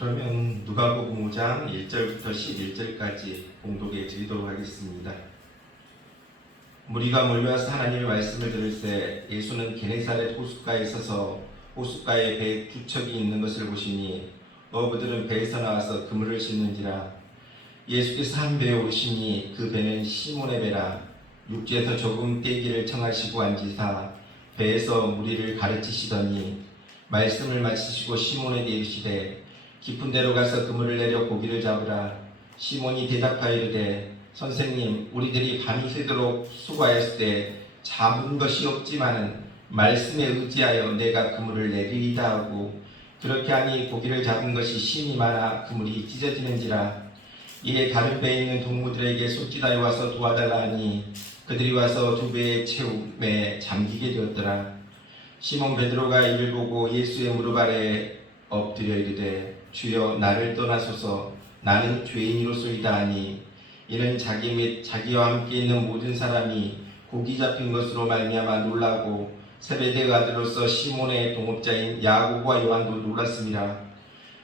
그러면 누가복음 5장 1절부터 11절까지 봉독해 드리도록 하겠습니다. 무리가 몰려와서 하나님의 말씀을 들을 때 예수는 게네사렛 호숫가에 서서 호숫가에 배 두 척이 있는 것을 보시니 어부들은 배에서 나와서 그물을 씻는지라. 예수께서 한 배에 오르시니 그 배는 시몬의 배라. 육지에서 조금 떼기를 청하시고 앉으사 배에서 무리를 가르치시더니 말씀을 마치시고 시몬에게 이르시되 깊은 데로 가서 그물을 내려 고기를 잡으라. 시몬이 대답하여 이르되 선생님, 우리들이 밤이 새도록 수고하였을 때 잡은 것이 없지만은 말씀에 의지하여 내가 그물을 내리리다 하고, 그렇게 하니 고기를 잡은 것이 심이 많아 그물이 찢어지는지라. 이에 다른 배에 있는 동무들에게 손짓하여 와서 도와달라 하니 그들이 와서 두 배의 채움에 잠기게 되었더라. 시몬 베드로가 이를 보고 예수의 무릎 아래에 엎드려 이르되 주여, 나를 떠나소서, 나는 죄인이로소이다 하니, 이는 자기 및 자기와 함께 있는 모든 사람이 고기 잡힌 것으로 말미암아 놀라고 세베대의 아들로서 시몬의 동업자인 야고보와 요한도 놀랐습니다.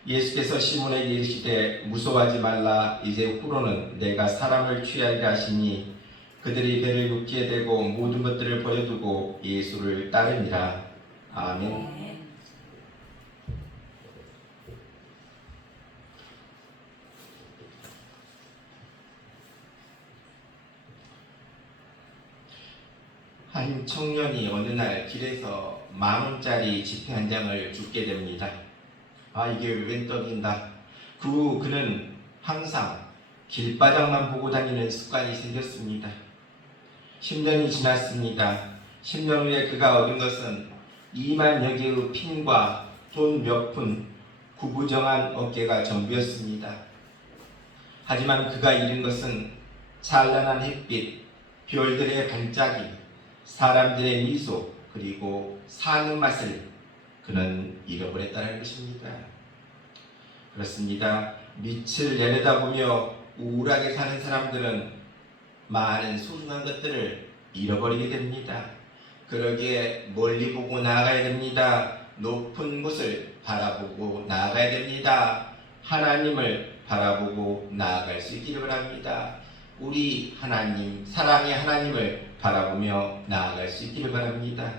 예수께서 시몬에게 이르시되 무서워하지 말라. 이제 후로는 내가 사람을 취하리라 하시니 그들이 배를 육지에 대고 모든 것들을 버려두고 예수를 따르니라. 아멘. 한 청년이 어느 날 길에서 10,000원짜리 지폐 한 장을 줍게 됩니다. 이게 웬 떡인가? 그 후 그는 항상 길바닥만 보고 다니는 습관이 생겼습니다. 10년이 지났습니다. 10년 후에 그가 얻은 것은 2만 여개의 핀과 돈 몇 푼, 구부정한 어깨가 전부였습니다. 하지만 그가 잃은 것은 찬란한 햇빛, 별들의 반짝임, 사람들의 미소, 그리고 사는 맛을 그는 잃어버렸다는 것입니다. 그렇습니다. 밑을 내려다보며 우울하게 사는 사람들은 많은 소중한 것들을 잃어버리게 됩니다. 그러기에 멀리 보고 나아가야 됩니다. 높은 곳을 바라보고 나아가야 됩니다. 하나님을 바라보고 나아갈 수 있기를 바랍니다. 우리 하나님, 사랑의 하나님을 바라보며 나아갈 수 있기를 바랍니다.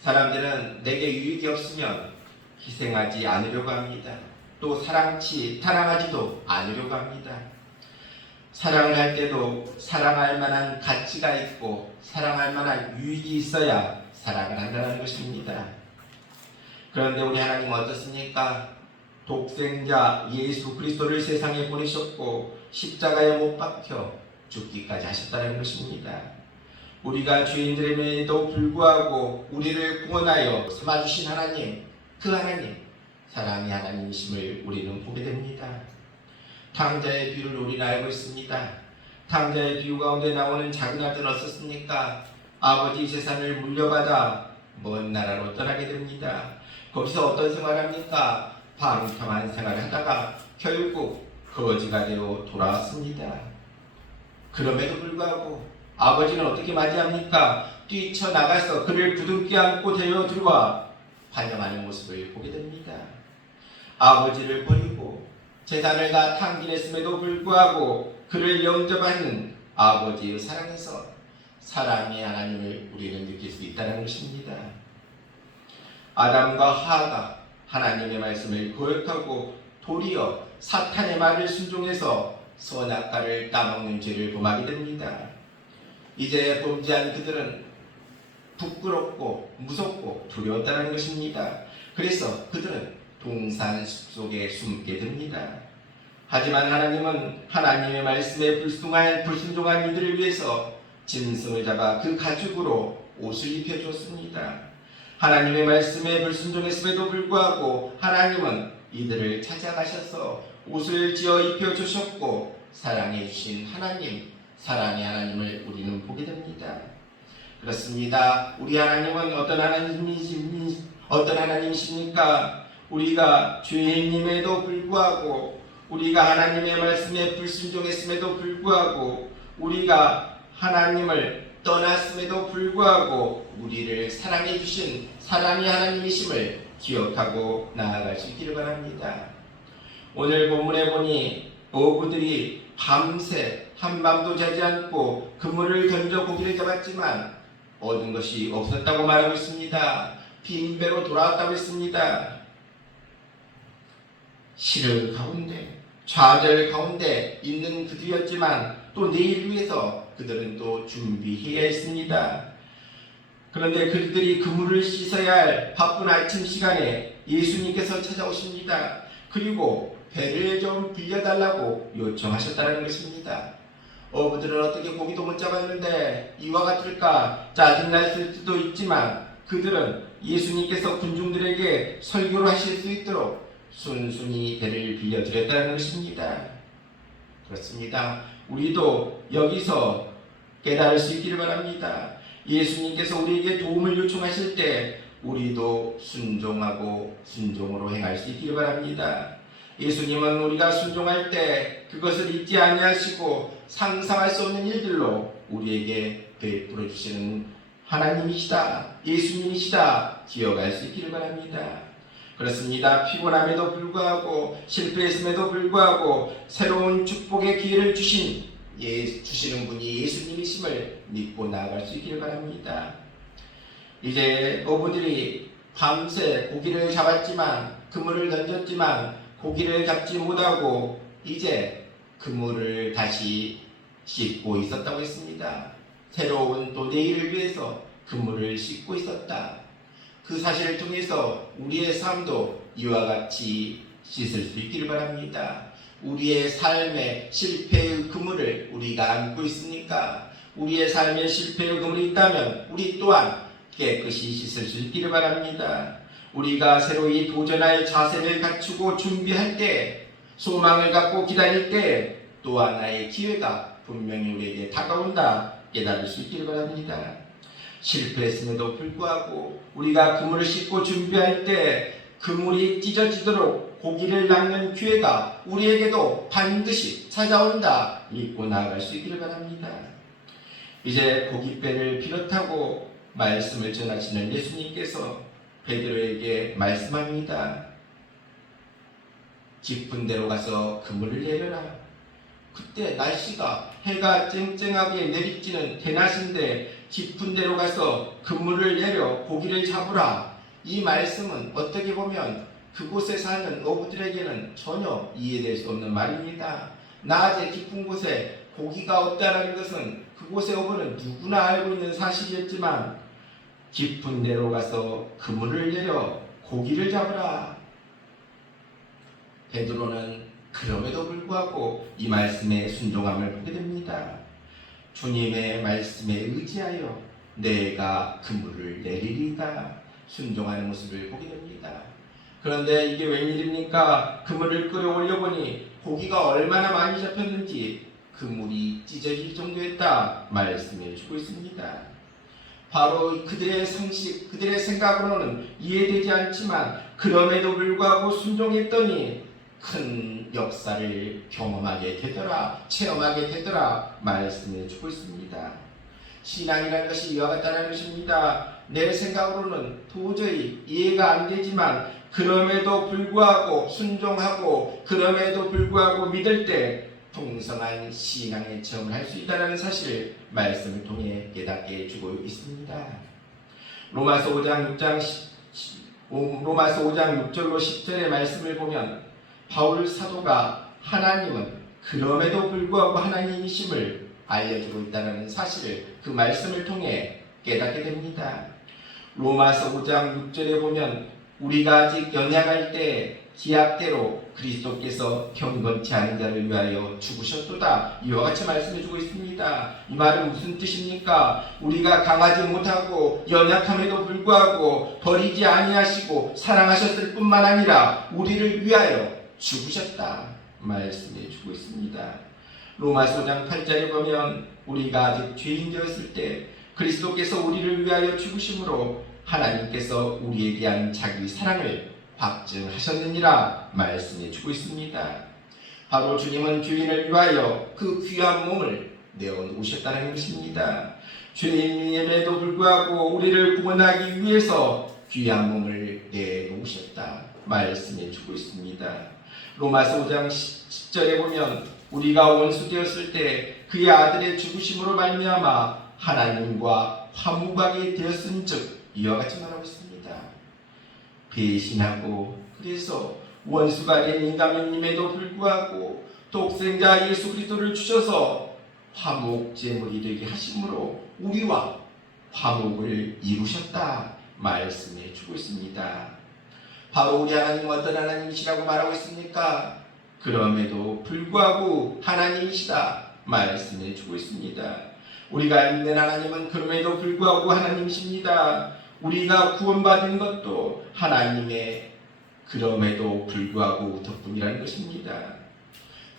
사람들은 내게 유익이 없으면 희생하지 않으려고 합니다. 또 사랑하지도 않으려고 합니다. 사랑을 할 때도 사랑할 만한 가치가 있고 사랑할 만한 유익이 있어야 사랑을 한다는 것입니다. 그런데 우리 하나님은 어떻습니까? 독생자 예수 그리스도를 세상에 보내셨고 십자가에 못 박혀 죽기까지 하셨다는 것입니다. 우리가 죄인들임에도 불구하고 우리를 구원하여 삼아주신 하나님, 그 하나님, 사랑의 하나님이심을 우리는 보게 됩니다. 탕자의 비유를 우리는 알고 있습니다. 탕자의 비유 가운데 나오는 작은 아들은 어떻습니까? 아버지 재산을 물려받아 먼 나라로 떠나게 됩니다. 거기서 어떤 생활을 합니까? 방탕한 생활을 하다가 결국 거지가 되어 돌아왔습니다. 그럼에도 불구하고 아버지는 어떻게 맞이합니까? 뛰쳐나가서 그를 부둥켜 안고 데려 들어와 환영하는 모습을 보게 됩니다. 아버지를 버리고 재산을 다 탕진했음에도 불구하고 그를 영접하는 아버지의 사랑에서 사랑의 하나님을 우리는 느낄 수 있다는 것입니다. 아담과 하가 하나님의 말씀을 거역하고 도리어 사탄의 말을 순종해서 선악과를 따먹는 죄를 범하게 됩니다. 이제 범죄한 그들은 부끄럽고 무섭고 두려웠다는 것입니다. 그래서 그들은 동산 숲속에 숨게 됩니다. 하지만 하나님은 하나님의 말씀에 불순종한 이들을 위해서 짐승을 잡아 그 가죽으로 옷을 입혀줬습니다. 하나님의 말씀에 불순종했음에도 불구하고 하나님은 이들을 찾아가셔서 옷을 지어 입혀주셨고 사랑해 주신 하나님, 사랑의 하나님을 우리는 보게 됩니다. 그렇습니다. 우리 하나님은 어떤 하나님이십니까? 우리가 죄인임에도 불구하고, 우리가 하나님의 말씀에 불순종했음에도 불구하고, 우리가 하나님을 떠났음에도 불구하고 우리를 사랑해 주신 사랑의 하나님이심을 기억하고 나아갈 수 있기를 바랍니다. 오늘 본문에 보니 어부들이 밤새 한밤도 자지 않고 그물을 던져 고기를 잡았지만 얻은 것이 없었다고 말하고 있습니다. 빈 배로 돌아왔다고 했습니다. 시를 가운데 좌절 가운데 있는 그들이었지만 또 내일 위해서 그들은 또 준비해야 했습니다. 그런데 그들이 그물을 씻어야 할 바쁜 아침 시간에 예수님께서 찾아오십니다. 그리고 배를 좀 빌려달라고 요청하셨다는 것입니다. 어부들은 어떻게 고기도 못 잡았는데 이와 같을까 짜증날 수도 있지만 그들은 예수님께서 군중들에게 설교를 하실 수 있도록 순순히 배를 빌려드렸다는 것입니다. 그렇습니다. 우리도 여기서 깨달을 수 있기를 바랍니다. 예수님께서 우리에게 도움을 요청하실 때 우리도 순종하고 순종으로 행할 수 있기를 바랍니다. 예수님은 우리가 순종할 때 그것을 잊지 아니하시고 상상할 수 없는 일들로 우리에게 베풀어 주시는 하나님이시다, 예수님이시다 기억할 수 있기를 바랍니다. 그렇습니다. 피곤함에도 불구하고 실패했음에도 불구하고 새로운 축복의 기회를 주시는 분이 예수님이심을 믿고 나아갈 수 있기를 바랍니다. 이제 어부들이 밤새 고기를 잡았지만 그물을 던졌지만 고기를 잡지 못하고 이제 그물을 다시 씻고 있었다고 했습니다. 새로운 또 내일을 위해서 그물을 씻고 있었다. 그 사실을 통해서 우리의 삶도 이와 같이 씻을 수 있기를 바랍니다. 우리의 삶의 실패의 그물을 우리가 안고 있으니까 우리의 삶의 실패의 그물이 있다면 우리 또한 깨끗이 씻을 수 있기를 바랍니다. 우리가 새로이 도전할 자세를 갖추고 준비할 때, 소망을 갖고 기다릴 때 또 하나의 기회가 분명히 우리에게 다가온다 깨달을 수 있기를 바랍니다. 실패했음에도 불구하고 우리가 그물을 씻고 준비할 때 그물이 찢어지도록 고기를 낚는 기회가 우리에게도 반드시 찾아온다 믿고 나아갈 수 있기를 바랍니다. 이제 고깃배를 비롯하고 말씀을 전하시는 예수님께서 베드로에게 말씀합니다. 깊은 데로 가서 그물을 내려라. 그때 날씨가 해가 쨍쨍하게 내리쬐는 대낮인데 깊은 데로 가서 그물을 내려 고기를 잡으라. 이 말씀은 어떻게 보면 그곳에 사는 어부들에게는 전혀 이해될 수 없는 말입니다. 낮에 깊은 곳에 고기가 없다는 것은 그곳의 어부는 누구나 알고 있는 사실이었지만 깊은 데로 가서 그물을 내려 고기를 잡으라. 베드로는 그럼에도 불구하고 이 말씀에 순종함을 보게 됩니다. 주님의 말씀에 의지하여 내가 그물을 내리리다 순종하는 모습을 보게 됩니다. 그런데 이게 웬일입니까? 그물을 끌어올려 보니 고기가 얼마나 많이 잡혔는지 그물이 찢어질 정도였다 말씀해 주고 있습니다. 바로 그들의 상식, 그들의 생각으로는 이해되지 않지만 그럼에도 불구하고 순종했더니 큰 역사를 경험하게 되더라, 체험하게 되더라 말씀해 주고 있습니다. 신앙이라는 것이 이와 같다는 것입니다. 내 생각으로는 도저히 이해가 안 되지만 그럼에도 불구하고 순종하고 그럼에도 불구하고 믿을 때 풍성한 신앙의 체험을 할 수 있다는 사실을 말씀을 통해 깨닫게 해주고 있습니다. 로마서 5장 6절로 10절의 말씀을 보면 바울 사도가 하나님은 그럼에도 불구하고 하나님이심을 알려주고 있다는 사실을 그 말씀을 통해 깨닫게 됩니다. 로마서 5장 6절에 보면 우리가 아직 연약할 때 기약대로 그리스도께서 경건치 않은 자를 위하여 죽으셨도다 이와 같이 말씀해주고 있습니다. 이 말은 무슨 뜻입니까? 우리가 강하지 못하고 연약함에도 불구하고 버리지 아니하시고 사랑하셨을 뿐만 아니라 우리를 위하여 죽으셨다 말씀해주고 있습니다. 로마서 5장 8절에 보면 우리가 아직 죄인 되었을 때 그리스도께서 우리를 위하여 죽으심으로 하나님께서 우리에게 한 자기 사랑을 확증하셨느니라 말씀해 주고 있습니다. 바로 주님은 죄인을 위하여 그 귀한 몸을 내어놓으셨다는 것입니다. 죄인임에도 불구하고 우리를 구원하기 위해서 귀한 몸을 내놓으셨다 말씀해 주고 있습니다. 로마서 5장 10절에 보면 우리가 원수 되었을 때 그의 아들의 죽으심으로 말미암아 하나님과 화목하게 되었은즉 이와 같이 말하고 있습니다. 배신하고 그래서 원수가 된 인간임에도 불구하고 독생자 예수 그리스도를 주셔서 화목 제물이 되게 하심으로 우리와 화목을 이루셨다 말씀해 주고 있습니다. 바로 우리 하나님 어떤 하나님이시라고 말하고 있습니까? 그럼에도 불구하고 하나님이시다 말씀해 주고 있습니다. 우리가 믿는 하나님은 그럼에도 불구하고 하나님이십니다. 우리가 구원받은 것도 하나님의 그럼에도 불구하고 덕분이라는 것입니다.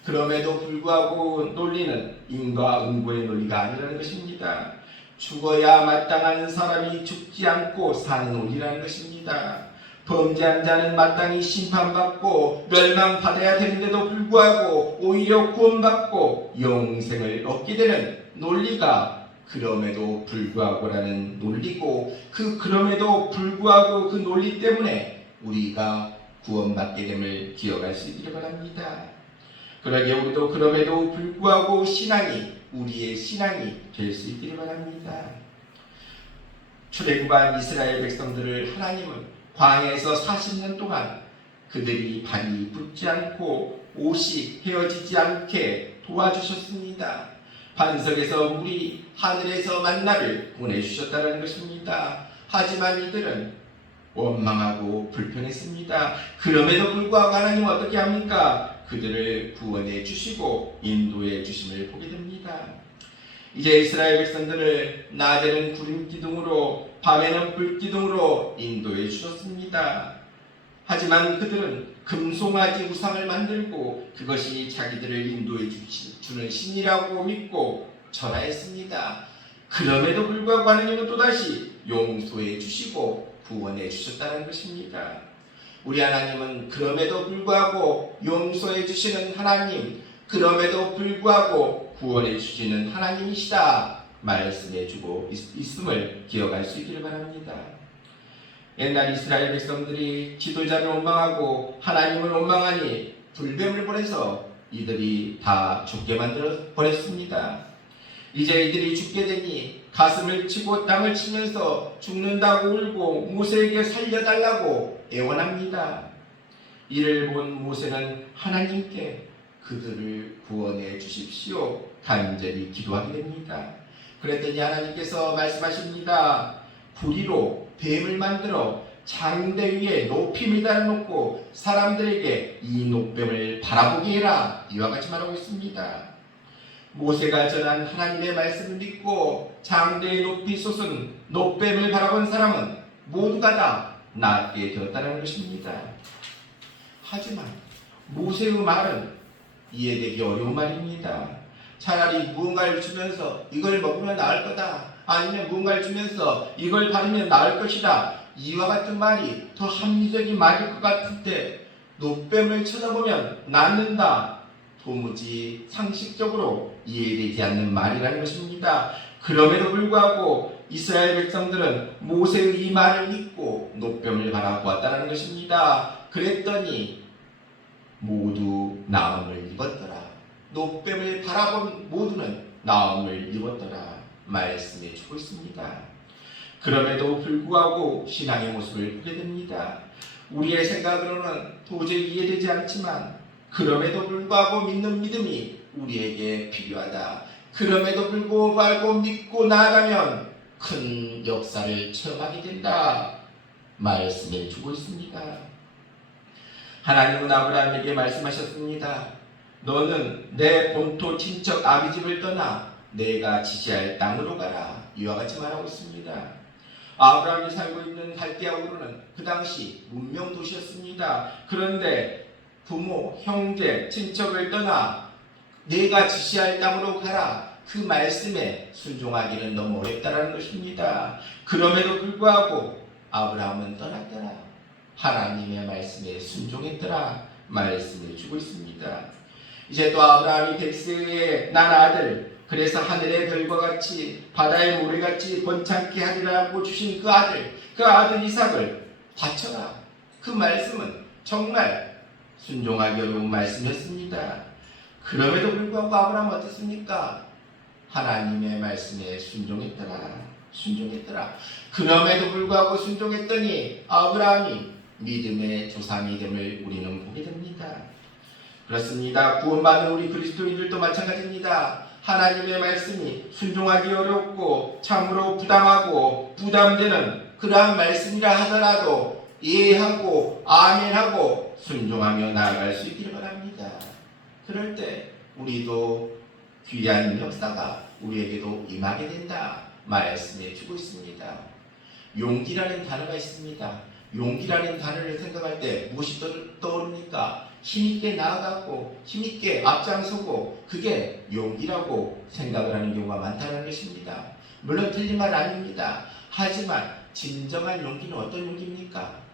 그럼에도 불구하고 논리는 인과응보의 논리가 아니라는 것입니다. 죽어야 마땅한 사람이 죽지 않고 사는 논리라는 것입니다. 범죄한 자는 마땅히 심판받고 멸망받아야 되는데도 불구하고 오히려 구원받고 영생을 얻게 되는 논리가 그럼에도 불구하고라는 논리고, 그럼에도 불구하고 그 논리 때문에 우리가 구원받게 됨을 기억할 수 있기를 바랍니다. 그러기에 우리도 그럼에도 불구하고 우리의 신앙이 될 수 있기를 바랍니다. 출애굽한 이스라엘 백성들을 하나님은 광야에서 40년 동안 그들이 발이 붓지 않고 옷이 헤어지지 않게 도와주셨습니다. 반석에서 물이 하늘에서 만나를 보내주셨다는 것입니다. 하지만 이들은 원망하고 불평했습니다. 그럼에도 불구하고 하나님은 어떻게 합니까? 그들을 구원해 주시고 인도해 주심을 보게 됩니다. 이제 이스라엘 백성들을 낮에는 구름 기둥으로 밤에는 불 기둥으로 인도해 주셨습니다. 하지만 그들은 금송아지 우상을 만들고 그것이 자기들을 인도해 주는 신이라고 믿고 절하했습니다. 그럼에도 불구하고 하나님은 또다시 용서해 주시고 구원해 주셨다는 것입니다. 우리 하나님은 그럼에도 불구하고 용서해 주시는 하나님, 그럼에도 불구하고 구원해 주시는 하나님이시다 말씀해 주고 있음을 기억할 수 있기를 바랍니다. 옛날 이스라엘 백성들이 지도자를 원망하고 하나님을 원망하니 불뱀을 보내서 이들이 다 죽게 만들어 버렸습니다. 이제 이들이 죽게 되니 가슴을 치고 땅을 치면서 죽는다고 울고 모세에게 살려달라고 애원합니다. 이를 본 모세는 하나님께 그들을 구원해 주십시오 간절히 기도하게 됩니다. 그랬더니 하나님께서 말씀하십니다. 부리로 뱀을 만들어 장대 위에 높이 매달아 놓고 사람들에게 이 높뱀을 바라보게 해라 이와 같이 말하고 있습니다. 모세가 전한 하나님의 말씀을 믿고 장대에 높이 솟은 높뱀을 바라본 사람은 모두가 다 낫게 되었다는 것입니다. 하지만 모세의 말은 이해되기 어려운 말입니다. 차라리 무언가를 주면서 이걸 먹으면 나을 거다, 아니면 무언가를 주면서 이걸 바르면 나을 것이다, 이와 같은 말이 더 합리적인 말일 것 같은데 노뱀을 쳐다보면 낫는다, 도무지 상식적으로 이해되지 않는 말이라는 것입니다. 그럼에도 불구하고 이스라엘 백성들은 모세의 이 말을 믿고 노뱀을 바라보았다는 것입니다. 그랬더니 모두 나음을 입었더라. 노뱀을 바라본 모두는 나음을 입었더라 말씀해 주고 있습니다. 그럼에도 불구하고 신앙의 모습을 보게 됩니다. 우리의 생각으로는 도저히 이해되지 않지만 그럼에도 불구하고 믿는 믿음이 우리에게 필요하다. 그럼에도 불구하고 믿고 나아가면 큰 역사를 체험하게 된다 말씀해 주고 있습니다. 하나님은 아브라함에게 말씀하셨습니다. 너는 내 본토 친척 아비 집을 떠나 내가 지시할 땅으로 가라 이와 같이 말하고 있습니다. 아브라함이 살고 있는 갈대아 우르는 그 당시 문명 도시였습니다. 그런데 부모, 형제, 친척을 떠나 내가 지시할 땅으로 가라 그 말씀에 순종하기는 너무 어렵다는 것입니다. 그럼에도 불구하고 아브라함은 떠났더라. 하나님의 말씀에 순종했더라 말씀을 주고 있습니다. 이제 또 아브라함이 백세에 난 아들, 그래서 하늘의 별과 같이 바다의 모래같이 번창케 하리라고 주신 그 아들 이삭을 바쳐라. 그 말씀은 정말 순종하기 어려운 말씀이었습니다. 그럼에도 불구하고 아브라함은 어떻습니까? 하나님의 말씀에 순종했더라. 그럼에도 불구하고 순종했더니 아브라함이 믿음의 조상이 됨을 우리는 보게 됩니다. 그렇습니다. 구원받는 우리 그리스도인들도 마찬가지입니다. 하나님의 말씀이 순종하기 어렵고 참으로 부당하고 부담되는 그러한 말씀이라 하더라도 이해하고 아멘하고 순종하며 나아갈 수 있기를 바랍니다. 그럴 때 우리도 귀한 역사가 우리에게도 임하게 된다 말씀해 주고 있습니다. 용기라는 단어가 있습니다. 용기라는 단어를 생각할 때 무엇이 떠오릅니까? 힘있게 나아가고 힘있게 앞장서고 그게 용기라고 생각을 하는 경우가 많다는 것입니다. 물론 틀린 말 아닙니다. 하지만 진정한 용기는 어떤 용기입니까?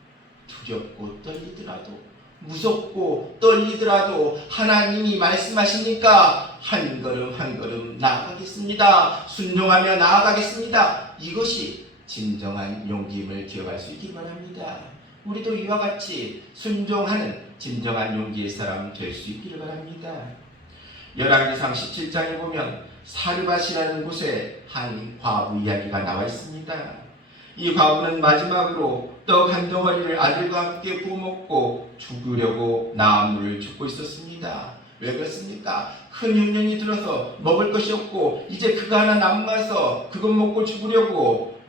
두렵고 떨리더라도 무섭고 떨리더라도 하나님이 말씀하시니까 한 걸음 한 걸음 나아가겠습니다. 순종하며 나아가겠습니다. 이것이 진정한 용기임을 기억할 수 있기 바랍니다. 우리도 이와 같이 순종하는 진정한 용기의 사람 될 수 있기를 바랍니다. 열왕기상 17장에 보면 사르밧이라는 곳에 한 과부 이야기가 나와 있습니다. 이 과부는 마지막으로 떡 한 덩어리를 아들과 함께 구워 먹고 죽으려고 나무를 줍고 있었습니다. 왜 그렇습니까? 큰 흉년이 들어서 먹을 것이 없고 이제 그가 하나 남아서 그것 먹고 죽으려고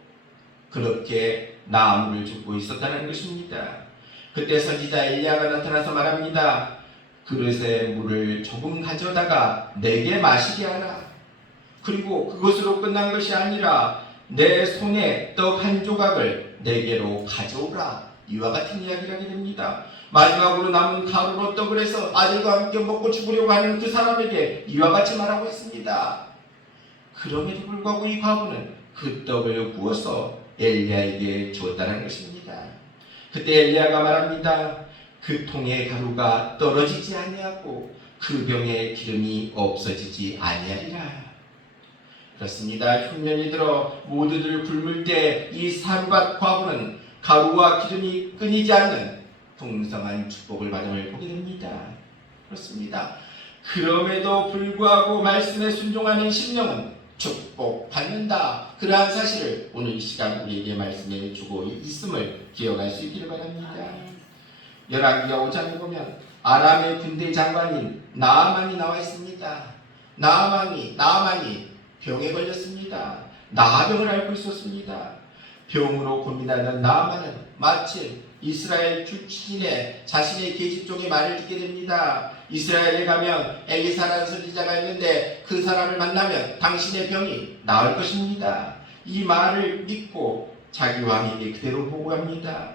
그렇게 나무를 줍고 있었다는 것입니다. 그때 선지자 엘리야가 나타나서 말합니다. 그릇에 물을 조금 가져다가 내게 마시게 하라. 그리고 그것으로 끝난 것이 아니라 내 손에 떡 한 조각을 내게로 가져오라. 이와 같은 이야기를 하게 됩니다. 마지막으로 남은 가루로 떡을 해서 아들과 함께 먹고 죽으려고 하는 그 사람에게 이와 같이 말하고 있습니다. 그럼에도 불구하고 이 과부는 그 떡을 구워서 엘리야에게 주었다는 것입니다. 그때 엘리야가 말합니다. 그 통의 가루가 떨어지지 아니하고 그 병에 기름이 없어지지 아니하리라. 그렇습니다. 흉년이 들어 모두들 굶을 때 이 사르밧 과부는 가루와 기름이 끊이지 않는 풍성한 축복을 받음을 보게 됩니다. 그렇습니다. 그럼에도 불구하고 말씀에 순종하는 심령은 축복받는다. 그러한 사실을 오늘 이 시간 우리에게 말씀해 주고 있음을 기억할 수 있기를 바랍니다. 열왕기하 5장에 보면 아람의 군대 장관인 나아만이 나와 있습니다. 나아만이 병에 걸렸습니다. 나병을 앓고 있었습니다. 병으로 고민하는 나아만은 마침 이스라엘 출신의 자신의 계집종의 말을 듣게 됩니다. 이스라엘에 가면 엘리사라는 선지자가 있는데 그 사람을 만나면 당신의 병이 나을 것입니다. 이 말을 믿고 자기 왕에게 그대로 보고합니다.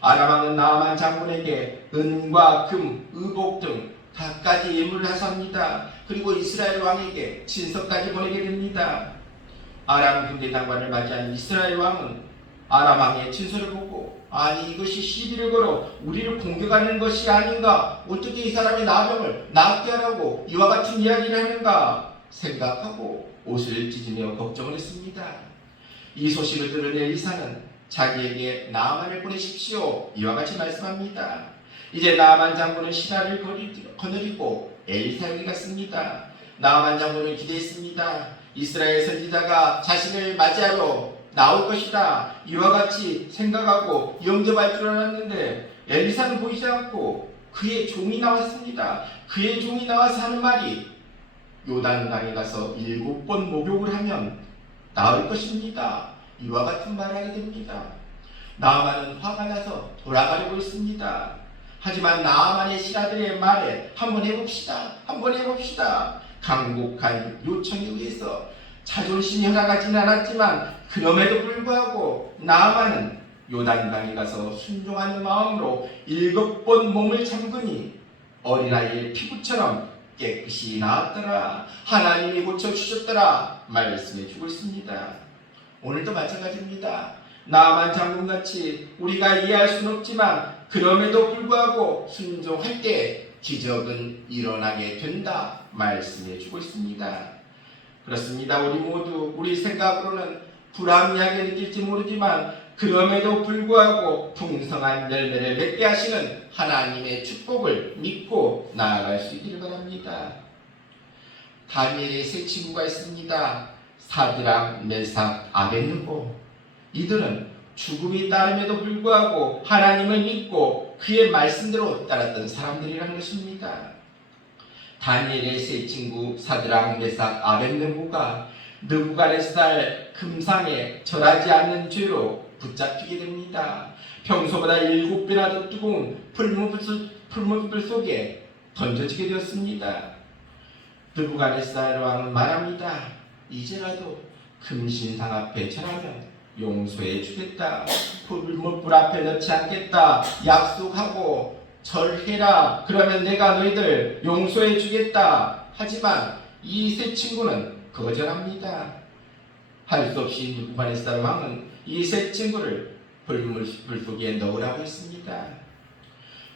아람 왕은 나아만 장군에게 은과 금, 의복 등 갖가지 예물을 하사합니다. 그리고 이스라엘 왕에게 친서까지 보내게 됩니다. 아람 군대 장관을 맞이한 이스라엘 왕은 아람 왕의 친서를 보고 아니 이것이 시비를 걸어 우리를 공격하는 것이 아닌가? 어떻게 이 사람의 나병을 낫게 하라고 이와 같은 이야기를 하는가? 생각하고 옷을 찢으며 걱정을 했습니다. 이 소식을 들은 엘리사는 자기에게 나아만을 보내십시오. 이와 같이 말씀합니다. 이제 나아만 장군은 신하를 거느리고 엘리사에게 갔습니다. 나아만 장군은 기대했습니다. 이스라엘 선지자가 자신을 맞이하러 나올 것이다. 이와 같이 생각하고 영접할 줄 알았는데 엘리사는 보이지 않고 그의 종이 나왔습니다. 그의 종이 나와서 하는 말이 요단강에 가서 7번 목욕을 하면 나을 것입니다. 이와 같은 말을 하게 됩니다. 나아만은 화가 나서 돌아가려고 했습니다. 하지만 나아만의 신하들의 말에 한번 해봅시다. 강곡한 요청에 의해서 자존심이 허락하지는 않았지만 그럼에도 불구하고 나아만은 요단강에 가서 순종하는 마음으로 7번 몸을 잠그니 어린아이의 피부처럼 깨끗이 나았더라. 하나님이 고쳐주셨더라. 말씀해 주고 있습니다. 오늘도 마찬가지입니다. 나아만 장군같이 우리가 이해할 수는 없지만 그럼에도 불구하고 순종할 때 기적은 일어나게 된다. 말씀해 주고 있습니다. 그렇습니다. 우리 모두 우리 생각으로는 불합리하게 느낄지 모르지만 그럼에도 불구하고 풍성한 열매를 맺게 하시는 하나님의 축복을 믿고 나아갈 수 있기를 바랍니다. 다니엘의 세 친구가 있습니다. 사드락, 메삭, 아벳느고. 이들은 죽음이 따름에도 불구하고 하나님을 믿고 그의 말씀대로 따랐던 사람들이라는 것입니다. 다니엘의 세 친구 사드락, 메삭, 아벳느고가 느부갓네살 금상에 절하지 않는 죄로 붙잡히게 됩니다. 평소보다 7배나 더 뜨거운 풀무불 속에 던져지게 되었습니다. 느부갓네살 왕은 말합니다. 이제라도 금신상 앞에 절하면 용서해 주겠다. 불 앞에 넣지 않겠다. 약속하고 절해라. 그러면 내가 너희들 용서해 주겠다. 하지만 이 세 친구는 거절합니다. 할 수 없이 느부갓네살 왕은 이 세 친구를 불 속에 넣으라고 했습니다.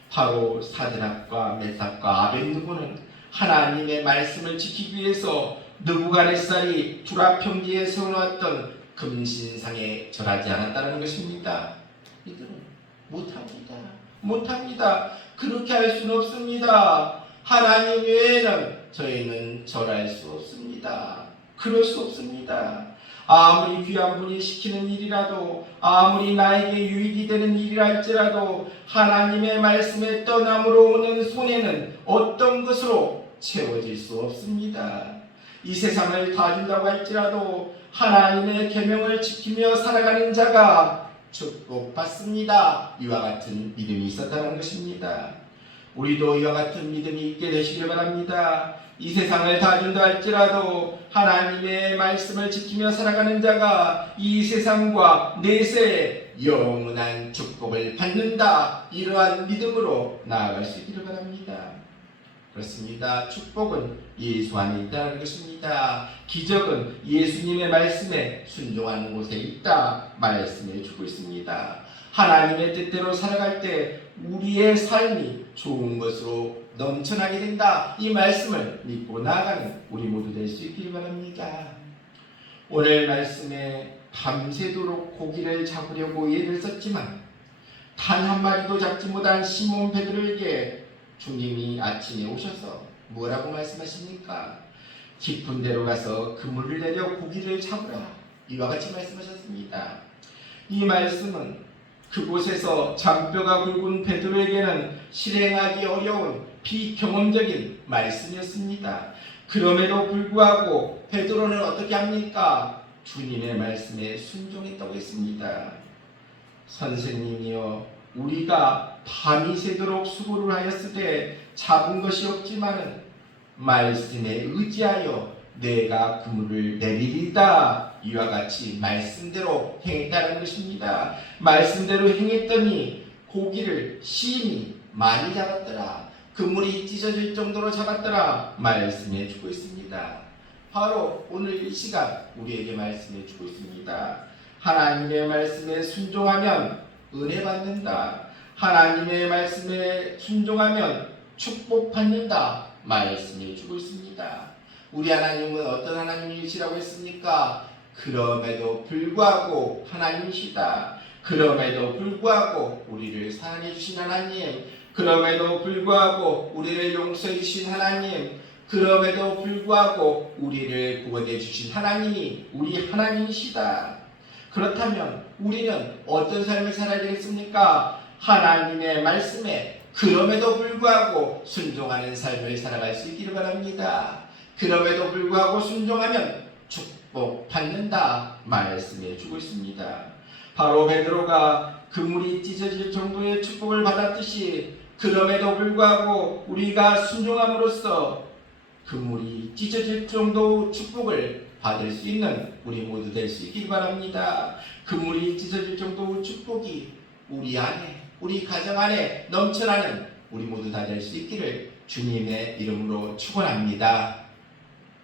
바로 사드락과 메삭과 아벳느고는 하나님의 말씀을 지키기 위해서 느부갓네살이 두라평지에 세워놓았던 금신상에 절하지 않았다는 것입니다. 이들은 못합니다. 그렇게 할 수는 없습니다. 하나님 외에는 저희는 절할 수 없습니다. 그럴 수 없습니다. 아무리 귀한 분이 시키는 일이라도, 아무리 나에게 유익이 되는 일이라 할지라도 하나님의 말씀에 떠남으로 오는 손해는 어떤 것으로 채워질 수 없습니다. 이 세상을 다 준다고 할지라도 하나님의 계명을 지키며 살아가는 자가 축복받습니다. 이와 같은 믿음이 있었다는 것입니다. 우리도 이와 같은 믿음이 있게 되시길 바랍니다. 이 세상을 다 준다 할지라도 하나님의 말씀을 지키며 살아가는 자가 이 세상과 내세에 영원한 축복을 받는다. 이러한 믿음으로 나아갈 수 있기를 바랍니다. 그렇습니다. 축복은 예수 안에 있다는 것입니다. 기적은 예수님의 말씀에 순종하는 곳에 있다. 말씀해 주고 있습니다. 하나님의 뜻대로 살아갈 때 우리의 삶이 좋은 것으로 넘쳐나게 된다. 이 말씀을 믿고 나아가는 우리 모두 될 수 있기를 바랍니다. 오늘 말씀에 밤새도록 고기를 잡으려고 애를 썼지만 단 한 마리도 잡지 못한 시몬 베드로에게 주님이 아침에 오셔서 뭐라고 말씀하십니까? 깊은 데로 가서 그물을 내려 고기를 잡으라. 이와 같이 말씀하셨습니다. 이 말씀은 그곳에서 잔뼈가 굵은 베드로에게는 실행하기 어려운 비경험적인 말씀이었습니다. 그럼에도 불구하고 베드로는 어떻게 합니까? 주님의 말씀에 순종했다고 했습니다. 선생님이여, 우리가 밤이 새도록 수고를 하였을 때 잡은 것이 없지만은 말씀에 의지하여 내가 그물을 내리리다. 이와 같이 말씀대로 행했다는 것입니다. 말씀대로 행했더니 고기를 심히 많이 잡았더라. 그물이 찢어질 정도로 잡았더라. 말씀해 주고 있습니다. 바로 오늘 이 시간 우리에게 말씀해 주고 있습니다. 하나님의 말씀에 순종하면 은혜 받는다. 하나님의 말씀에 순종하면 축복받는다. 말씀해 주고 있습니다. 우리 하나님은 어떤 하나님이시라고 했습니까? 그럼에도 불구하고 하나님이시다. 그럼에도 불구하고 우리를 사랑해 주신 하나님, 그럼에도 불구하고 우리를 용서해 주신 하나님, 그럼에도 불구하고 우리를 구원해 주신 하나님이 우리 하나님이시다. 그렇다면 우리는 어떤 삶을 살아야 되겠습니까? 하나님의 말씀에 그럼에도 불구하고 순종하는 삶을 살아갈 수 있기를 바랍니다. 그럼에도 불구하고 순종하면 축복받는다. 말씀해 주고 있습니다. 바로 베드로가 그물이 찢어질 정도의 축복을 받았듯이 그럼에도 불구하고 우리가 순종함으로써 그물이 찢어질 정도 축복을 받을 수 있는 우리 모두 될 수 있기를 바랍니다. 그물이 찢어질 정도 축복이 우리 안에, 우리 가정 안에 넘쳐나는 우리 모두 다 될 수 있기를 주님의 이름으로 축원합니다.